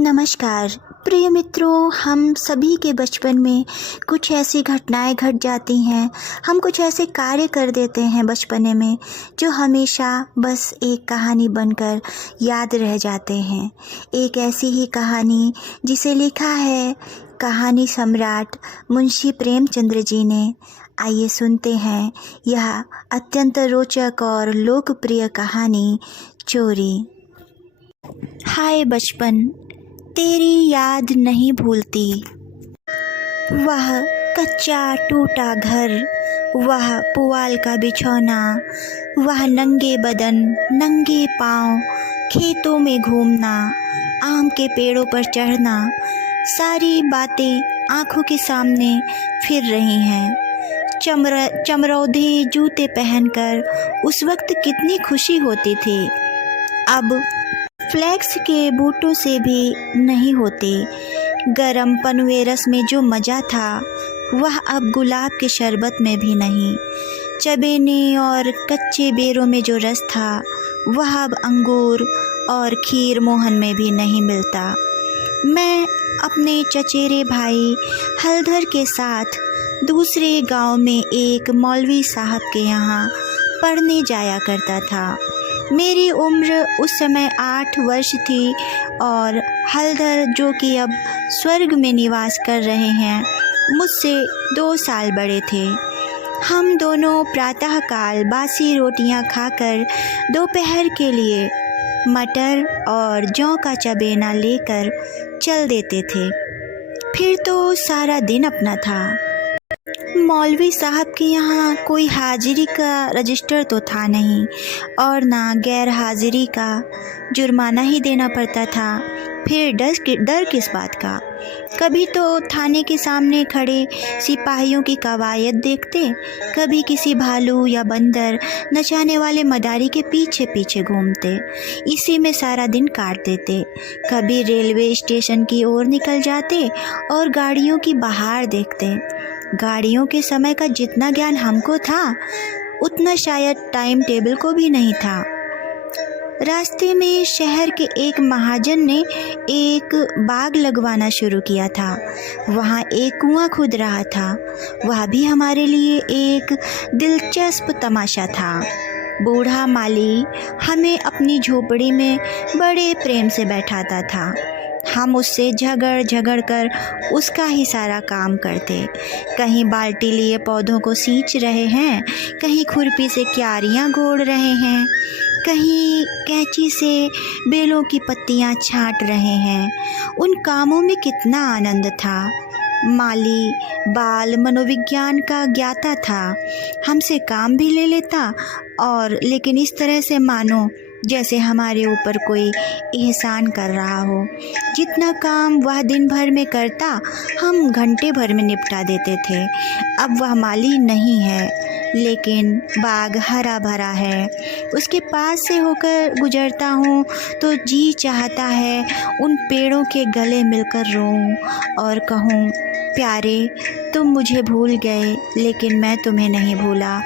नमस्कार प्रिय मित्रों, हम सभी के बचपन में कुछ ऐसी घटनाएं घट जाती हैं। हम कुछ ऐसे कार्य कर देते हैं बचपने में जो हमेशा बस एक कहानी बनकर याद रह जाते हैं। एक ऐसी ही कहानी जिसे लिखा है कहानी सम्राट मुंशी प्रेमचंद्र जी ने। आइए सुनते हैं यह अत्यंत रोचक और लोकप्रिय कहानी चोरी। हाय बचपन, तेरी याद नहीं भूलती। वह कच्चा टूटा घर, वह पुआल का बिछौना, वह नंगे बदन नंगे पाँव खेतों में घूमना, आम के पेड़ों पर चढ़ना, सारी बातें आँखों के सामने फिर रही हैं। चमरौधे जूते पहनकर उस वक्त कितनी खुशी होती थी, अब फ्लैक्स के बूटों से भी नहीं होते। गरम पनवे रस में जो मज़ा था वह अब गुलाब के शरबत में भी नहीं। चबेने और कच्चे बेरों में जो रस था वह अब अंगूर और खीर मोहन में भी नहीं मिलता। मैं अपने चचेरे भाई हलधर के साथ दूसरे गांव में एक मौलवी साहब के यहाँ पढ़ने जाया करता था। मेरी उम्र उस समय 8 वर्ष थी और हलधर, जो कि अब स्वर्ग में निवास कर रहे हैं, मुझसे 2 साल बड़े थे। हम दोनों प्रातःकाल बासी रोटियां खाकर दोपहर के लिए मटर और जौ का चबेना लेकर चल देते थे। फिर तो सारा दिन अपना था। मौलवी साहब के यहाँ कोई हाजिरी का रजिस्टर तो था नहीं और ना गैर हाजिरी का जुर्माना ही देना पड़ता था। फिर डर किस बात का। कभी तो थाने के सामने खड़े सिपाहियों की कवायद देखते, कभी किसी भालू या बंदर नचाने वाले मदारी के पीछे पीछे घूमते, इसी में सारा दिन काट देते। कभी रेलवे स्टेशन की ओर निकल जाते और गाड़ियों की बहार देखते। गाड़ियों के समय का जितना ज्ञान हमको था उतना शायद टाइम टेबल को भी नहीं था। रास्ते में शहर के एक महाजन ने एक बाग लगवाना शुरू किया था। वहाँ एक कुआं खुद रहा था। वह भी हमारे लिए एक दिलचस्प तमाशा था। बूढ़ा माली हमें अपनी झोपड़ी में बड़े प्रेम से बैठाता था। हम उससे झगड़ कर उसका ही सारा काम करते। कहीं बाल्टी लिए पौधों को सींच रहे हैं, कहीं खुरपी से क्यारियाँ गोड़ रहे हैं, कहीं कैंची से बेलों की पत्तियाँ छांट रहे हैं। उन कामों में कितना आनंद था। माली बाल मनोविज्ञान का ज्ञाता था। हमसे काम भी ले लेता, और लेकिन इस तरह से मानो जैसे हमारे ऊपर कोई एहसान कर रहा हो। जितना काम वह दिन भर में करता हम घंटे भर में निपटा देते थे। अब वह माली नहीं है, लेकिन बाग हरा भरा है। उसके पास से होकर गुजरता हूँ तो जी चाहता है उन पेड़ों के गले मिलकर रोऊं और कहूँ, प्यारे तुम मुझे भूल गए लेकिन मैं तुम्हें नहीं भूला।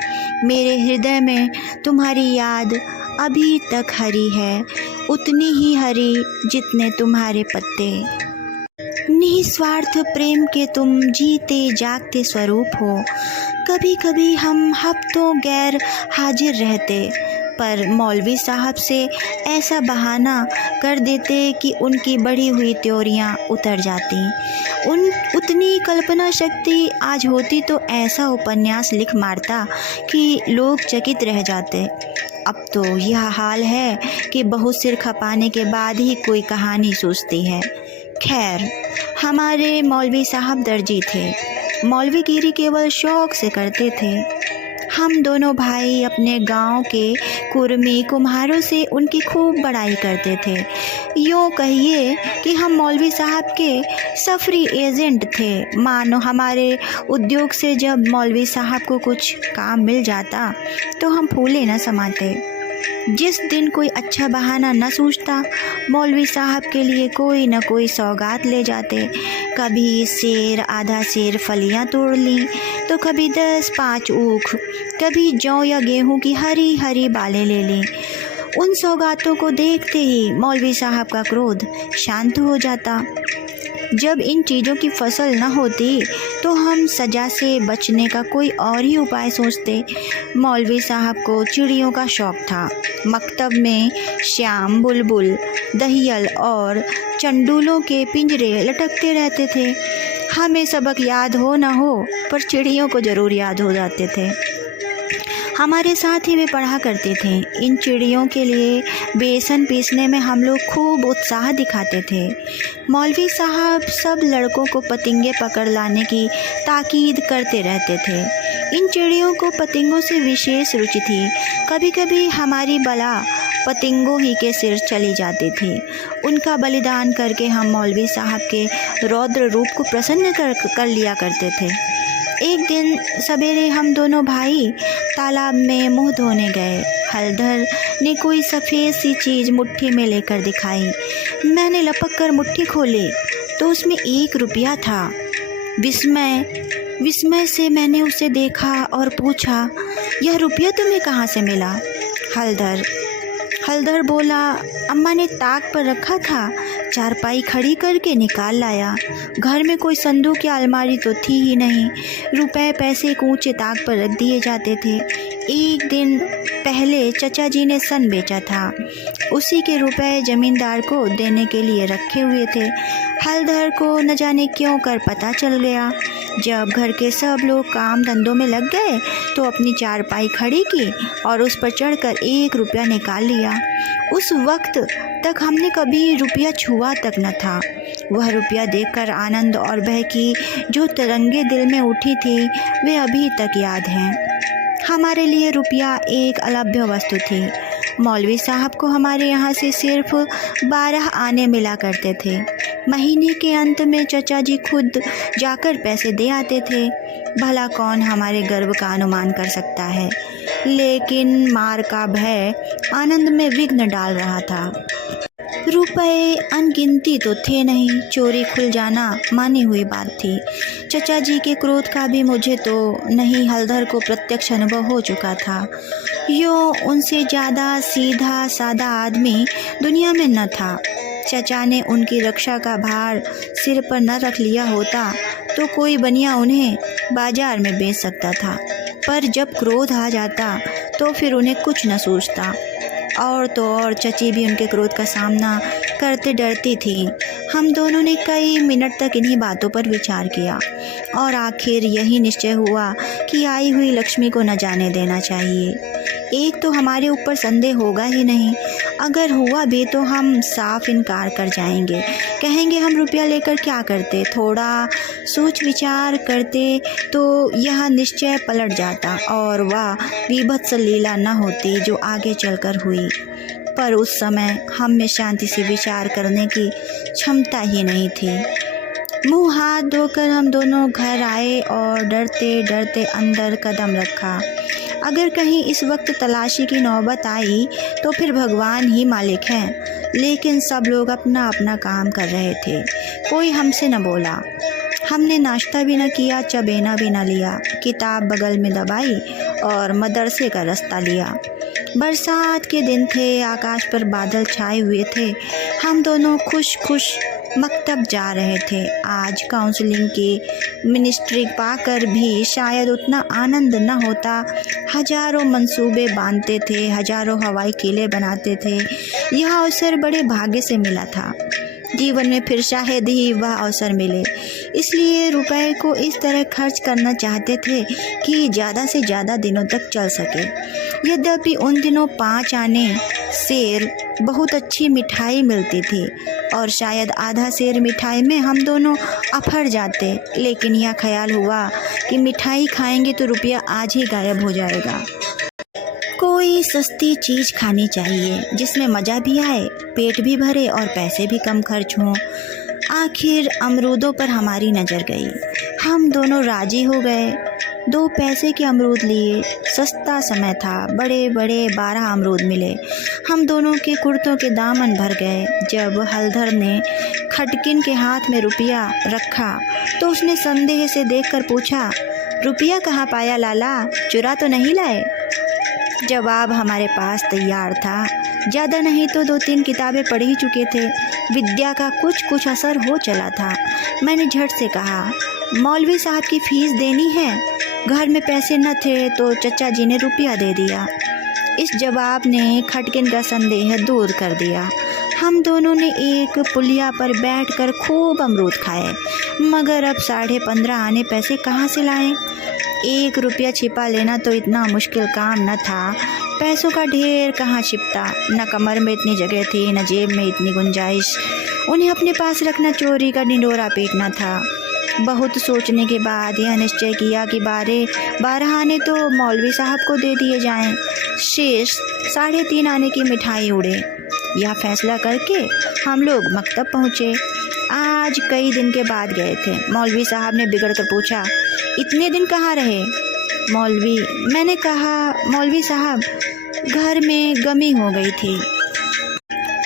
मेरे हृदय में तुम्हारी याद अभी तक हरी है, उतनी ही हरी जितने तुम्हारे पत्ते। निस्वार्थ प्रेम के तुम जीते जागते स्वरूप हो। कभी कभी हम हफ्तों गैर हाजिर रहते, पर मौलवी साहब से ऐसा बहाना कर देते कि उनकी बढ़ी हुई त्योरियां उतर जाती। उतनी कल्पना शक्ति आज होती तो ऐसा उपन्यास लिख मारता कि लोग चकित रह जाते। अब तो यह हाल है कि बहुत सिर खपाने के बाद ही कोई कहानी सूझती है। खैर, हमारे मौलवी साहब दर्जी थे। मौलवीगिरी केवल शौक से करते थे। हम दोनों भाई अपने गांव के कुर्मी कुम्हारों से उनकी खूब बड़ाई करते थे। यूँ कहिए कि हम मौलवी साहब के सफरी एजेंट थे। मानो हमारे उद्योग से जब मौलवी साहब को कुछ काम मिल जाता तो हम फूले न समाते। जिस दिन कोई अच्छा बहाना न सूझता, मौलवी साहब के लिए कोई न कोई सौगात ले जाते। कभी सेर आधा सेर फलियां तोड़ लीं, तो कभी 10-5 ऊख, कभी जौ या गेहूं की हरी हरी बालें ले लीं। उन सौगातों को देखते ही मौलवी साहब का क्रोध शांत हो जाता। जब इन चीज़ों की फसल न होती तो हम सज़ा से बचने का कोई और ही उपाय सोचते। मौलवी साहब को चिड़ियों का शौक़ था। मकतब में श्याम, बुलबुल, दहियल और चंडूलों के पिंजरे लटकते रहते थे। हमें सबक याद हो न हो पर चिड़ियों को ज़रूर याद हो जाते थे। हमारे साथ ही वे पढ़ा करते थे। इन चिड़ियों के लिए बेसन पीसने में हम लोग खूब उत्साह दिखाते थे। मौलवी साहब सब लड़कों को पतंगे पकड़ लाने की ताकीद करते रहते थे। इन चिड़ियों को पतंगों से विशेष रुचि थी। कभी कभी हमारी बला पतंगों ही के सिर चली जाती थी। उनका बलिदान करके हम मौलवी साहब के रौद्र रूप को प्रसन्न कर लिया करते थे। एक दिन सवेरे हम दोनों भाई तालाब में मुंह धोने गए। हलधर ने कोई सफ़ेद सी चीज़ मुट्ठी में लेकर दिखाई। मैंने लपक कर मुट्ठी खोली तो उसमें 1 रुपया था। विस्मय से मैंने उसे देखा और पूछा, यह रुपया तुम्हें कहाँ से मिला? हलधर बोला, अम्मा ने ताक पर रखा था, चारपाई खड़ी करके निकाल लाया। घर में कोई संदूक या अलमारी तो थी ही नहीं। रुपए पैसे एक ऊंचे ताक पर रख दिए जाते थे। एक दिन पहले चचा जी ने सन बेचा था, उसी के रुपए जमींदार को देने के लिए रखे हुए थे। हलधर को न जाने क्यों कर पता चल गया। जब घर के सब लोग काम धंधों में लग गए तो अपनी चारपाई खड़ी की और उस पर चढ़कर 1 रुपया निकाल लिया। उस वक्त तक हमने कभी रुपया छुआ तक न था। वह रुपया देखकर आनंद और भय की जो तरंगे दिल में उठी थी वे अभी तक याद हैं। हमारे लिए रुपया एक अलभ्य वस्तु थी। मौलवी साहब को हमारे यहाँ से सिर्फ 12 आने मिला करते थे। महीने के अंत में चचा जी खुद जाकर पैसे दे आते थे। भला कौन हमारे गर्व का अनुमान कर सकता है, लेकिन मार का भय आनंद में विघ्न डाल रहा था। रुपए अनगिनती तो थे नहीं, चोरी खुल जाना मानी हुई बात थी। चचा जी के क्रोध का भी मुझे तो नहीं, हलधर को प्रत्यक्ष अनुभव हो चुका था। यूँ उनसे ज़्यादा सीधा सादा आदमी दुनिया में न था। चचा ने उनकी रक्षा का भार सिर पर न रख लिया होता तो कोई बनिया उन्हें बाजार में बेच सकता था, पर जब क्रोध आ जाता तो फिर उन्हें कुछ न सूझता। और तो और चची भी उनके क्रोध का सामना करते डरती थी। हम दोनों ने कई मिनट तक इन्हीं बातों पर विचार किया और आखिर यही निश्चय हुआ कि आई हुई लक्ष्मी को न जाने देना चाहिए। एक तो हमारे ऊपर संदेह होगा ही नहीं, अगर हुआ भी तो हम साफ इनकार कर जाएंगे, कहेंगे हम रुपया लेकर क्या करते। थोड़ा सोच विचार करते तो यह निश्चय पलट जाता और वह विभत्स लीला न होती जो आगे चलकर हुई। पर उस समय हम में शांति से विचार करने की क्षमता ही नहीं थी। मुंह हाथ धोकर हम दोनों घर आए और डरते डरते अंदर कदम रखा। अगर कहीं इस वक्त तलाशी की नौबत आई तो फिर भगवान ही मालिक हैं। लेकिन सब लोग अपना अपना काम कर रहे थे, कोई हमसे न बोला। हमने नाश्ता भी न किया, चबेना भी न लिया, किताब बगल में दबाई और मदरसे का रास्ता लिया। बरसात के दिन थे, आकाश पर बादल छाए हुए थे। हम दोनों खुश खुश मकतब जा रहे थे। आज काउंसलिंग की मिनिस्ट्री पाकर भी शायद उतना आनंद न होता। हजारों मंसूबे बांधते थे, हजारों हवाई किले बनाते थे। यह अवसर बड़े भाग्य से मिला था। जीवन में फिर शायद ही वह अवसर मिले, इसलिए रुपए को इस तरह खर्च करना चाहते थे कि ज़्यादा से ज़्यादा दिनों तक चल सके। यद्यपि उन दिनों 5 आने सेर बहुत अच्छी मिठाई मिलती थी और शायद आधा सेर मिठाई में हम दोनों अफर जाते, लेकिन यह ख्याल हुआ कि मिठाई खाएंगे तो रुपया आज ही गायब हो जाएगा। कोई सस्ती चीज़ खानी चाहिए जिसमें मज़ा भी आए, पेट भी भरे और पैसे भी कम खर्च हों। आखिर अमरूदों पर हमारी नज़र गई। हम दोनों राजी हो गए। 2 पैसे के अमरूद लिए। सस्ता समय था, बड़े बड़े 12 अमरूद मिले। हम दोनों के कुर्तों के दामन भर गए। जब हलधर ने खटकिन के हाथ में रुपया रखा तो उसने संदेह से देखकर पूछा, रुपया कहाँ पाया लाला, चुरा तो नहीं लाए? जवाब हमारे पास तैयार था, ज़्यादा नहीं तो 2-3 किताबें पढ़ ही चुके थे। विद्या का कुछ असर हो चला था। मैंने झट से कहा, मौलवी साहब की फ़ीस देनी है। घर में पैसे न थे तो चचा जी ने रुपया दे दिया। इस जवाब ने खटकिन का संदेह दूर कर दिया। हम दोनों ने एक पुलिया पर बैठकर खूब अमरूद खाए, मगर अब 15.5 आने पैसे कहाँ से लाएं? 1 रुपया छिपा लेना तो इतना मुश्किल काम न था। पैसों का ढेर कहाँ छिपता, न कमर में इतनी जगह थी, न जेब में इतनी गुंजाइश। उन्हें अपने पास रखना चोरी का ढिंढोरा पीटना था। बहुत सोचने के बाद यह निश्चय किया कि 12 आने तो मौलवी साहब को दे दिए जाएं। शेष 3.5 आने की मिठाई उड़े। यह फैसला करके हम लोग मकतब पहुँचे। आज कई दिन के बाद गए थे। मौलवी साहब ने बिगड़ कर पूछा, इतने दिन कहाँ रहे? मैंने कहा, मौलवी साहब, घर में गमी हो गई थी।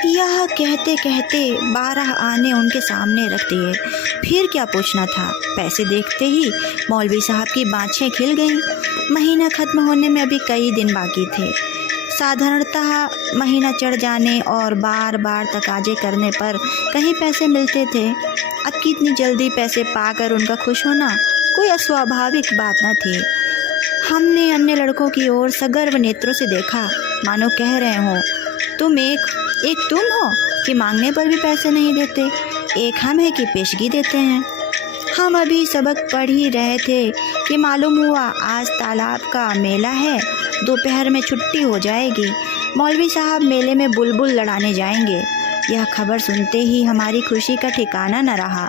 यह कहते कहते 12 आने उनके सामने रख दिए। फिर क्या पूछना था? पैसे देखते ही मौलवी साहब की बाँछें खिल गईं। महीना ख़त्म होने में अभी कई दिन बाकी थे। साधारणतः महीना चढ़ जाने और बार बार तकाजे करने पर कहीं पैसे मिलते थे। अब कितनी जल्दी पैसे पाकर उनका खुश होना कोई अस्वाभाविक बात न थी। हमने अन्य लड़कों की ओर सगर्व नेत्रों से देखा, मानो कह रहे हो, तुम एक तुम हो कि मांगने पर भी पैसे नहीं देते, एक हम है कि पेशगी देते हैं। हम अभी सबक पढ़ ही रहे थे कि मालूम हुआ आज तालाब का मेला है, दोपहर में छुट्टी हो जाएगी। मौलवी साहब मेले में बुलबुल लड़ाने जाएंगे। यह खबर सुनते ही हमारी खुशी का ठिकाना न रहा।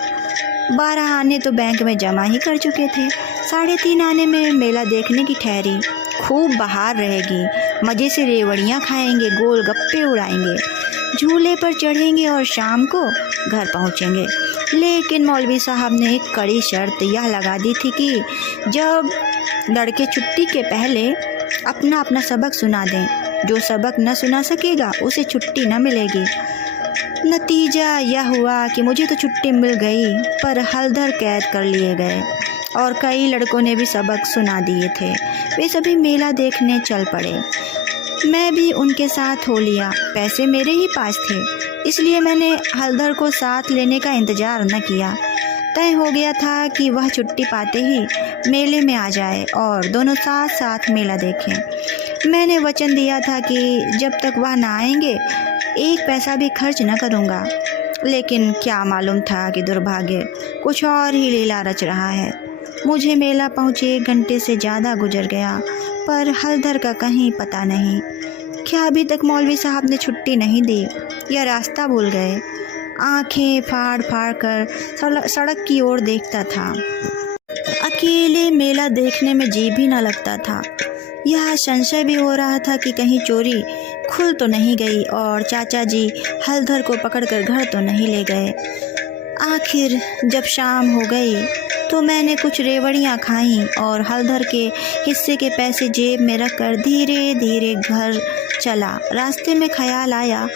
12 आने तो बैंक में जमा ही कर चुके थे। 3.5 आने में मेला देखने की ठहरी। खूब बहार रहेगी, मज़े से रेवड़ियाँ खाएंगे, गोल गप्पे उड़ाएंगे, झूले पर चढ़ेंगे और शाम को घर पहुँचेंगे। लेकिन मौलवी साहब ने एक कड़ी शर्त यह लगा दी थी कि जब लड़के छुट्टी के पहले अपना अपना सबक सुना दें। जो सबक न सुना सकेगा उसे छुट्टी न मिलेगी। नतीजा यह हुआ कि मुझे तो छुट्टी मिल गई, पर हलधर कैद कर लिए गए और कई लड़कों ने भी सबक सुना दिए थे। वे सभी मेला देखने चल पड़े। मैं भी उनके साथ हो लिया। पैसे मेरे ही पास थे, इसलिए मैंने हलधर को साथ लेने का इंतज़ार न किया। तय हो गया था कि वह छुट्टी पाते ही मेले में आ जाए और दोनों साथ साथ मेला देखें। मैंने वचन दिया था कि जब तक वह ना आएंगे 1 पैसा भी खर्च न करूँगा। लेकिन क्या मालूम था कि दुर्भाग्य कुछ और ही लीला रच रहा है। मुझे मेला पहुँचे 1 घंटे से ज़्यादा गुजर गया, पर हलधर का कहीं पता नहीं। क्या अभी तक मौलवी साहब ने छुट्टी नहीं दी या रास्ता भूल गए? आंखें फाड़ फाड़ कर सड़क की ओर देखता था। अकेले मेला देखने में जी भी न लगता था। यह संशय भी हो रहा था कि कहीं चोरी खुल तो नहीं गई और चाचा जी हलधर को पकड़कर घर तो नहीं ले गए। आखिर जब शाम हो गई तो मैंने कुछ रेवड़ियाँ खाईं और हलधर के हिस्से के पैसे जेब में रखकर धीरे धीरे घर चला। रास्ते में ख्याल आया,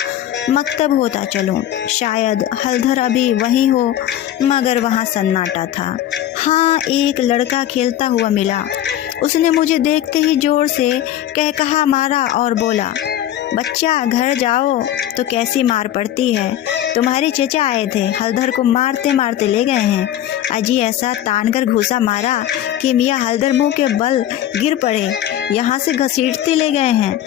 मकतब होता चलूं। शायद हलधर अभी वहीं हो, मगर वहाँ सन्नाटा था। हाँ, एक लड़का खेलता हुआ मिला। उसने मुझे देखते ही जोर से कहा मारा और बोला, बच्चा घर जाओ तो कैसी मार पड़ती है। तुम्हारे चचा आए थे, हलधर को मारते मारते ले गए हैं। अजी ऐसा तान कर घूसा मारा कि मियाँ हलधर मुंह के बल गिर पड़े, यहाँ से घसीटते ले गए हैं।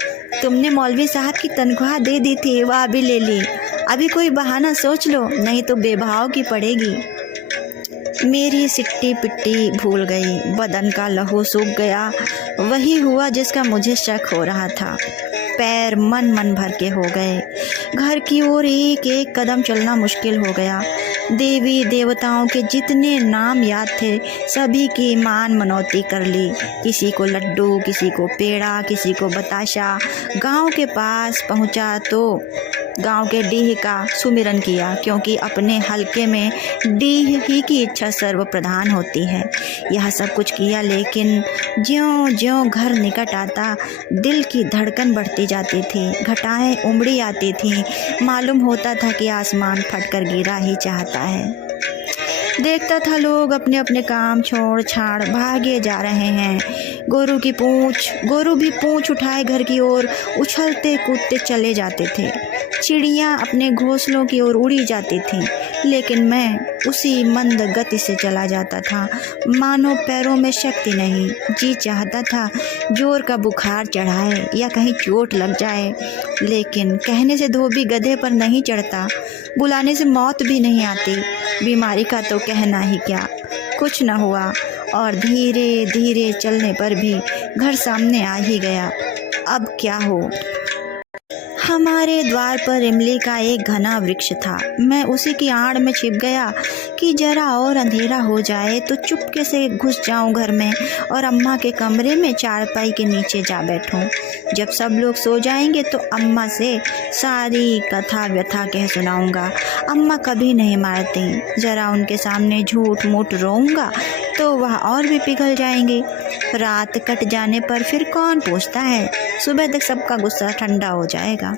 तुमने मौलवी साहब की तनख्वाह दे दी थी, वह भी ले ली। अभी कोई बहाना सोच लो, नहीं तो बेभाव की पड़ेगी। मेरी सिट्टी पिट्टी भूल गई, बदन का लहू सूख गया। वही हुआ जिसका मुझे शक हो रहा था। पैर मन भर के हो गए। घर की ओर एक एक कदम चलना मुश्किल हो गया। देवी देवताओं के जितने नाम याद थे सभी की मान मनौती कर ली। किसी को लड्डू, किसी को पेड़ा, किसी को बताशा। गांव के पास पहुंचा तो गांव के डीह का सुमिरन किया, क्योंकि अपने हलके में डीह ही की इच्छा सर्वप्रधान होती है। यह सब कुछ किया, लेकिन ज्यों ज्यों घर निकट आता दिल की धड़कन बढ़ती जाती थी, घटाएं उमड़ी आती थीं। मालूम होता था कि आसमान फटकर गिरा ही चाहता है। देखता था लोग अपने अपने काम छोड़ छाड़ भागे जा रहे हैं। गोरू भी पूंछ उठाए घर की ओर उछलते कूदते चले जाते थे। चिड़ियाँ अपने घोंसलों की ओर उड़ी जाती थीं, लेकिन मैं उसी मंद गति से चला जाता था, मानो पैरों में शक्ति नहीं। जी चाहता था जोर का बुखार चढ़ाए या कहीं चोट लग जाए, लेकिन कहने से धोबी गधे पर नहीं चढ़ता, बुलाने से मौत भी नहीं आती। बीमारी का तो कहना ही क्या, कुछ न हुआ और धीरे धीरे चलने पर भी घर सामने आ ही गया। अब क्या हो। हमारे द्वार पर इमली का एक घना वृक्ष था। मैं उसी की आड़ में छिप गया कि जरा और अंधेरा हो जाए तो चुपके से घुस जाऊं घर में और अम्मा के कमरे में चारपाई के नीचे जा बैठूं। जब सब लोग सो जाएंगे तो अम्मा से सारी कथा व्यथा कह सुनाऊंगा। अम्मा कभी नहीं मारती, जरा उनके सामने झूठ मूठ रोऊंगा तो वह और भी पिघल जाएंगे। रात कट जाने पर फिर कौन पूछता है, सुबह तक सबका गुस्सा ठंडा हो जाएगा।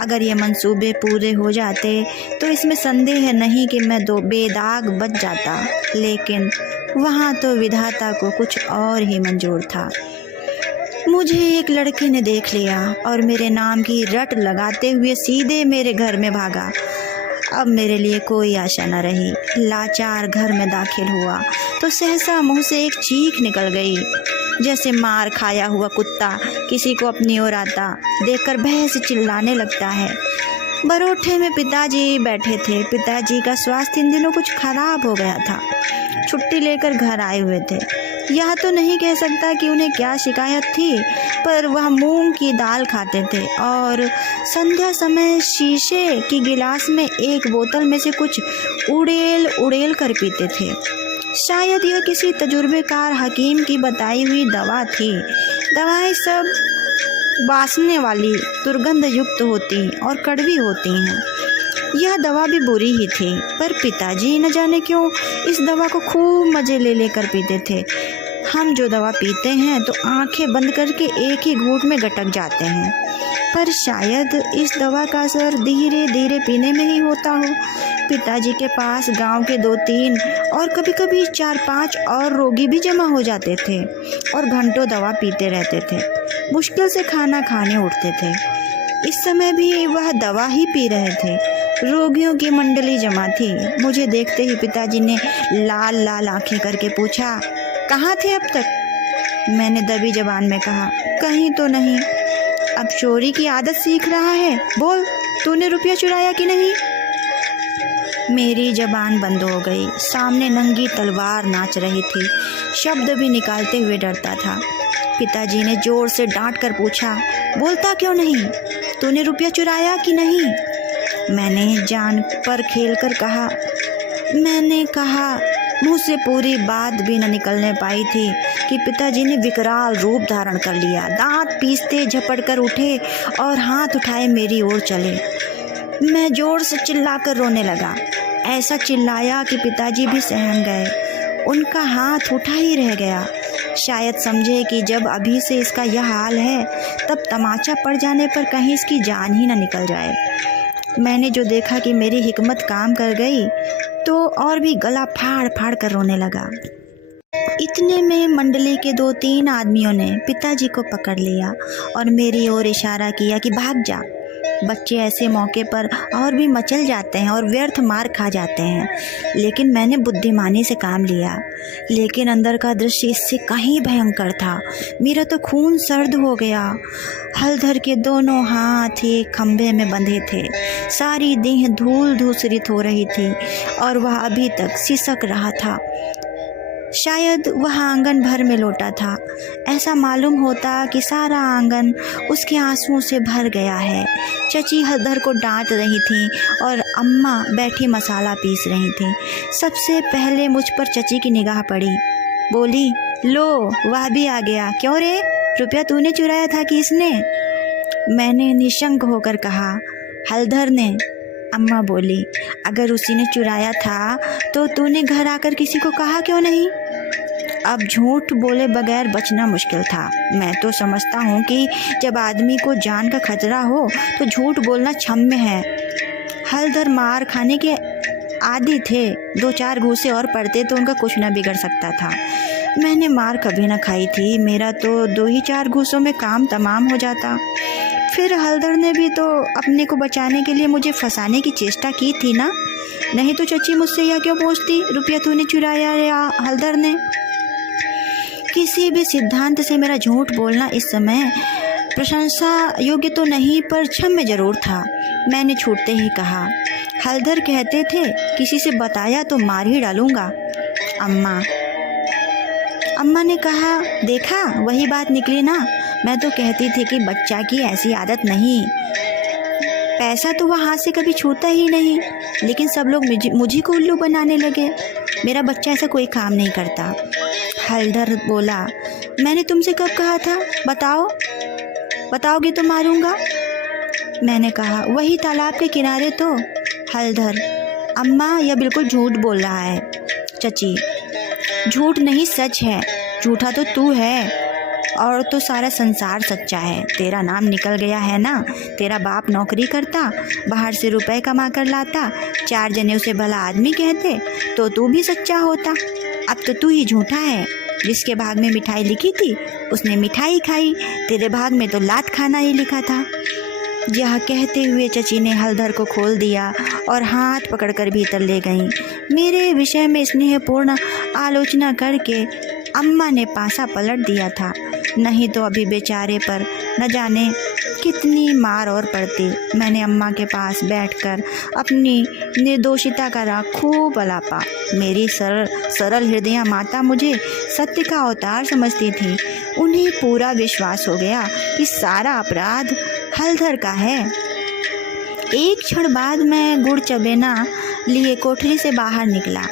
अगर ये मंसूबे पूरे हो जाते तो इसमें संदेह नहीं कि मैं बेदाग बच जाता, लेकिन वहाँ तो विधाता को कुछ और ही मंजूर था। मुझे एक लड़के ने देख लिया और मेरे नाम की रट लगाते हुए सीधे मेरे घर में भागा। अब मेरे लिए कोई आशा न रही। लाचार घर में दाखिल हुआ तो सहसा मुंह से एक चीख निकल गई, जैसे मार खाया हुआ कुत्ता किसी को अपनी ओर आता देखकर भय से चिल्लाने लगता है। बरोठे में पिताजी बैठे थे। पिताजी का स्वास्थ्य इन दिनों कुछ खराब हो गया था, छुट्टी लेकर घर आए हुए थे। यह तो नहीं कह सकता कि उन्हें क्या शिकायत थी, पर वह मूंग की दाल खाते थे और संध्या समय शीशे की गिलास में एक बोतल में से कुछ उड़ेल कर पीते थे। शायद यह किसी तजुर्बेकार हकीम की बताई हुई दवा थी। दवाएं सब वासने वाली, दुर्गंध युक्त होती और कड़वी होती हैं। यह दवा भी बुरी ही थी, पर पिताजी न जाने क्यों इस दवा को खूब मजे ले लेकर पीते थे। हम जो दवा पीते हैं तो आंखें बंद करके एक ही घूंट में गटक जाते हैं, पर शायद इस दवा का असर धीरे धीरे पीने में ही होता हो। पिताजी के पास गांव के 2-3 और कभी-कभी 4-5 और रोगी भी जमा हो जाते थे और घंटों दवा पीते रहते थे। मुश्किल से खाना खाने उठते थे। इस समय भी वह दवा ही पी रहे थे। रोगियों की मंडली जमा थी। मुझे देखते ही पिताजी ने लाल लाल आंखें करके पूछा, कहाँ थे अब तक? मैंने दबी जबान में कहा, कहीं तो नहीं। अब चोरी की आदत सीख रहा है, बोल तूने रुपया चुराया कि नहीं? मेरी जबान बंद हो गई। सामने नंगी तलवार नाच रही थी, शब्द भी निकालते हुए डरता था। पिताजी ने जोर से डांट कर पूछा, बोलता क्यों नहीं? तूने रुपया चुराया कि नहीं? मैंने जान पर खेल कर कहा। मैंने कहा, मुंह से पूरी बात भी न निकलने पाई थी कि पिताजी ने विकराल रूप धारण कर लिया। दांत पीसते झपट कर उठे और हाथ उठाए मेरी ओर चले। मैं जोर से चिल्लाकर रोने लगा। ऐसा चिल्लाया कि पिताजी भी सहम गए। उनका हाथ उठा ही रह गया। शायद समझे कि जब अभी से इसका यह हाल है, तब तमाचा पड़ जाने पर कहीं इसकी जान ही न निकल जाए। मैंने जो देखा कि मेरी हिकमत काम कर गई, तो और भी गला फाड़ फाड़ कर रोने लगा। इतने में मंडली के 2-3 आदमियों ने पिताजी को पकड़ लिया और मेरी ओर इशारा किया कि भाग जा। बच्चे ऐसे मौके पर और भी मचल जाते हैं और व्यर्थ मार खा जाते हैं, लेकिन मैंने बुद्धिमानी से काम लिया। लेकिन अंदर का दृश्य इससे कहीं भयंकर था। मेरा तो खून सर्द हो गया। हलधर के दोनों हाथ एक खंभे में बंधे थे। सारी देह धूल धूसरित हो रही थी और वह अभी तक सिसक रहा था। शायद वह आंगन भर में लौटा था। ऐसा मालूम होता कि सारा आंगन उसके आंसुओं से भर गया है। चची हलधर को डांट रही थी और अम्मा बैठी मसाला पीस रही थी। सबसे पहले मुझ पर चची की निगाह पड़ी। बोली, लो वह भी आ गया। क्यों रे, रुपया तूने चुराया था कि इसने? मैंने निशंक होकर कहा, हलधर ने। अम्मा बोली, अगर उसी ने चुराया था तो तूने घर आकर किसी को कहा क्यों नहीं? अब झूठ बोले बगैर बचना मुश्किल था। मैं तो समझता हूँ कि जब आदमी को जान का खतरा हो तो झूठ बोलना क्षम्य है। हलधर मार खाने के आदी थे, 2-4 घूंसे और पड़ते तो उनका कुछ न बिगड़ सकता था। मैंने मार कभी न खाई थी, मेरा तो 2 ही 4 घूंसों में काम तमाम हो जाता। फिर हलधर ने भी तो अपने को बचाने के लिए मुझे फंसाने की चेष्टा की थी ना, नहीं तो चची मुझसे यह क्यों पूछती, रुपया तूने चुराया या हलधर ने? किसी भी सिद्धांत से मेरा झूठ बोलना इस समय प्रशंसा योग्य तो नहीं पर क्षम्य जरूर था। मैंने छूटते ही कहा, हलधर कहते थे किसी से बताया तो मार ही डालूंगा। अम्मा ने कहा, देखा वही बात निकली ना, मैं तो कहती थी कि बच्चा की ऐसी आदत नहीं, पैसा तो वह हाथ से कभी छूता ही नहीं, लेकिन सब लोग मुझे को उल्लू बनाने लगे। मेरा बच्चा ऐसा कोई काम नहीं करता। हलधर बोला, मैंने तुमसे कब कहा था, बताओगे तो मारूंगा। मैंने कहा, वही तालाब के किनारे तो। हलधर, अम्मा यह बिल्कुल झूठ बोल रहा है। चची, झूठ नहीं सच है, झूठा तो तू है और तो सारा संसार सच्चा है। तेरा नाम निकल गया है ना, तेरा बाप नौकरी करता, बाहर से रुपए कमा कर लाता, 4 जने उसे भला आदमी कहते तो तू भी सच्चा होता। अब तो तू ही झूठा है। जिसके भाग में मिठाई लिखी थी उसने मिठाई खाई, तेरे भाग में तो लात खाना ही लिखा था। यह कहते हुए चची ने हलधर को खोल दिया और हाथ पकड़कर भीतर ले गईं। मेरे विषय में स्नेहपूर्ण आलोचना करके अम्मा ने पासा पलट दिया था, नहीं तो अभी बेचारे पर न जाने कितनी मार और पड़ती। मैंने अम्मा के पास बैठकर अपनी निर्दोषिता का खूब अलापा। मेरी सरल हृदय माता मुझे सत्य का अवतार समझती थी। उन्हें पूरा विश्वास हो गया कि सारा अपराध हलधर का है। एक क्षण बाद मैं गुड़ चबेना लिए कोठरी से बाहर निकला।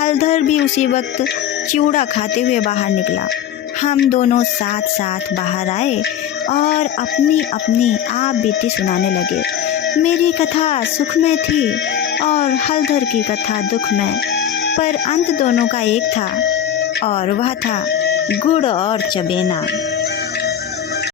हलधर भी उसी वक्त चिवड़ा खाते हुए बाहर निकला। हम दोनों साथ साथ बाहर आए और अपनी अपनी आप बीती सुनाने लगे। मेरी कथा सुखमय थी और हलधर की कथा दुखमय, पर अंत दोनों का एक था और वह था गुड़ और चबेना।